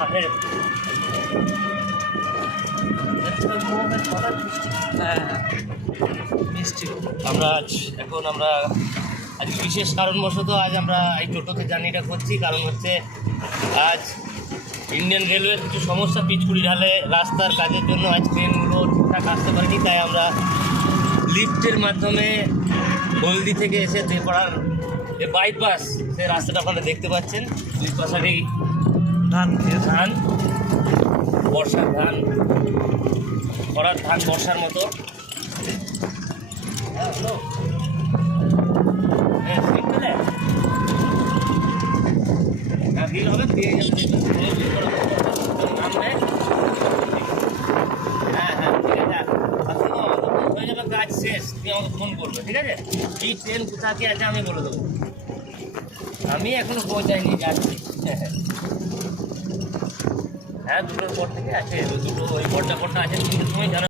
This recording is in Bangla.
সাহেব হ্যাঁ মিষ্টি। আমরা আজ বিশেষ কারণবশত আজ আমরা এই টোটোতে জার্নিটা করছি। কারণ হচ্ছে আজ ইন্ডিয়ান রেলওয়ের কিছু সমস্যা, পিচকুড়ি ঢালে রাস্তার কাজের জন্য আজ ট্রেনগুলো ঠিকঠাক আসতে পারেনি। তাই আমরা লিফটের মাধ্যমে হলদি থেকে এসে দেপাড়ার যে বাইপাস, সেই রাস্তাটা আপনারা দেখতে পাচ্ছেন। দুই পাশারেই ধান, বর্ষার ধান, খরার ধান বর্ষার মতো। হ্যাঁ হ্যালো, হ্যাঁ ঠিক পেলে না দিল হবে, দিয়ে যাবে নাম নেই। হ্যাঁ হ্যাঁ ঠিক আছে, হয়ে যাবে, কাজ শেষ, তুমি আমাকে ফোন করবে, ঠিক আছে? এই ট্রেন কোথা কি আছে আমি বলে দেবো। আমি এখনো পৌঁছাইনি, যাচ্ছি। হ্যাঁ দুটোর পর থেকে আছে, দুটো ওই বড়টা আছে, 3টের সময় জানা।